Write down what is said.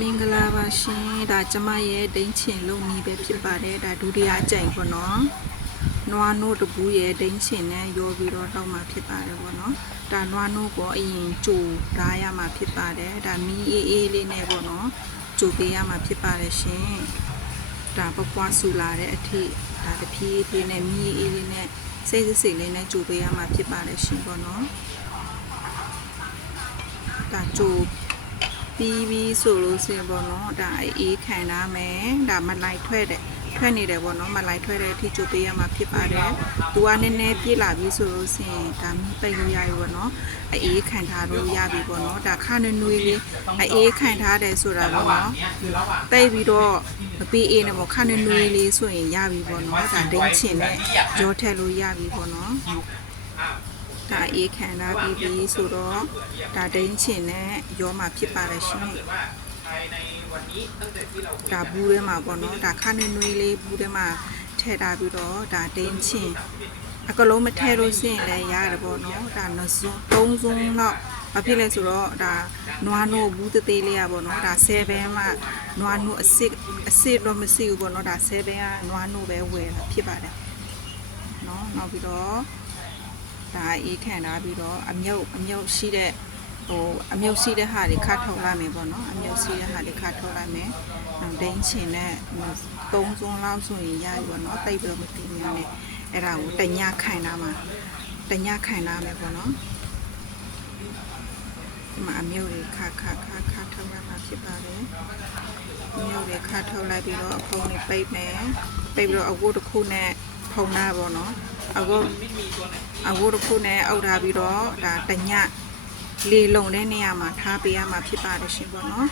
မင်္ဂလာပါရှင်ဒါကျမရဲ့ဒိန်းချင်လုံမီပဲဖြစ်ပါတယ်ဒါဒုတိယကြိမ်ပေါ့နော်နွားနို့တပူးရဲ့ဒိန်းချင်နဲ့ရောပြီးတော့တောက်မှာဖြစ်ပါတယ်ပေါ့နော်ဒါနွားနို့ကိုအရင်ကြိုထားရမှာဖြစ်ပါတယ်ဒါမီးအေးလေးနဲ့ပေါ့နော်ကြိုပေးရမှာဖြစ်ပါတယ်ရှင်ဒါပပွားဆူလာတဲ့အထိဒါတဖြည်းဖြည်းနဲ့မီးအေးလေးနဲ့စိတ်စိတ်လေးနဲ့ကြိုပေးရမှာဖြစ်ပါတယ်ရှင်ပေါ့နော်ဒါကြိုပြီးဆိုလို့စင်ပေါ့နော်ဒါအေးခံရမယ်ဒါမလိုက်ထွက်နေတယ်ပေါ့နော်မလိုက်ထွက်တဲ့အထိကြိုပေးရမှာဖြစ်ပါတယ်သူကနည်းနည်းပြေးလာပြီဆိုလို့စင်ဒါမိပိတ်လို့ရပြီပေါ့နော်အေးခံထားလို့ရပြီပေါ့နော်ဒါခါနွေးလေးအေးခံထားတယ်ဆိုတာပေါ့နော်တိတ်ပြီးတော့မပေးအေးနဲ့ပေါ့ခါနွေးလေးဆိုရင်ရပြီပေါ့နော်ဒါဒိန်းချင်နဲ့ရောထည့်လို့ရပြီပေါ့နော်ဒါအေးခံတာပြီးဆိုတော့ဒါဒိန်းချင်နဲ့ရောမှာဖြစ်ပါတယ်ရှင်ဒါဘူးထဲမှာပေါ့နော်ဒါခါနွေးလေးဘူးထဲမှာထည့်ထားပြီးတော့ဒါဒိန်းချင်အကလုံးမထည့်လို့စင်လည်းရတယ်ပေါ့နော်ဒါနှစ်စုံသုံးစုံတော့ဘာဖြစ်လဲဆိုတော့ဒါနွားနို့ဘူးသေးလေးอ่ะပေါ့နော်ဒါ7မှာနွားနို့အစ်တော့မရှိဘူးပေါ့နော်ဒါ7ကနွားနို့ပဲဝယ်တာဖြစ်ပါတယ်နော်နောက်ပြီးတော့ဒါအေးခံထားပြီးတော့အမြုပ်ရှိတဲ့ဟာတွေခါထုတ်လိုက်မယ်ပေါ့နော်အမြုပ်ရှိတဲ့ဟာတွေခါထုတ်လိုက်မယ်ဒိန်းချင်နဲ့3စုံလောက်ဆိုရင်ရပြီပေါ့နော်တိတ်ပြီးတော့မတင်ရနဲ့အဲ့ဒါကိုတညခံထားမယ်ပေါ့နော်ဒီမှာအမြုပ်တွေခါထုတ်လိုက်မှာဖြစ်ပါတယ်အမြုပ်တွေခါထုတ်လိုက်ပြီးတော့အဖုံးတွေပိတ်မယ်ပိတ်ပြီးတော့အဝတ်တစ်ခုနဲ့ဖုံးတာပေါ့နော်အဝတ်တစ်ခုနဲ့အုပ်ထားပြီးတော့ဒါတညလေလုံတဲ့နေရာမှာထားပေးရမှာဖြစ်ပါတယ်ရှင်ပေါ့နော်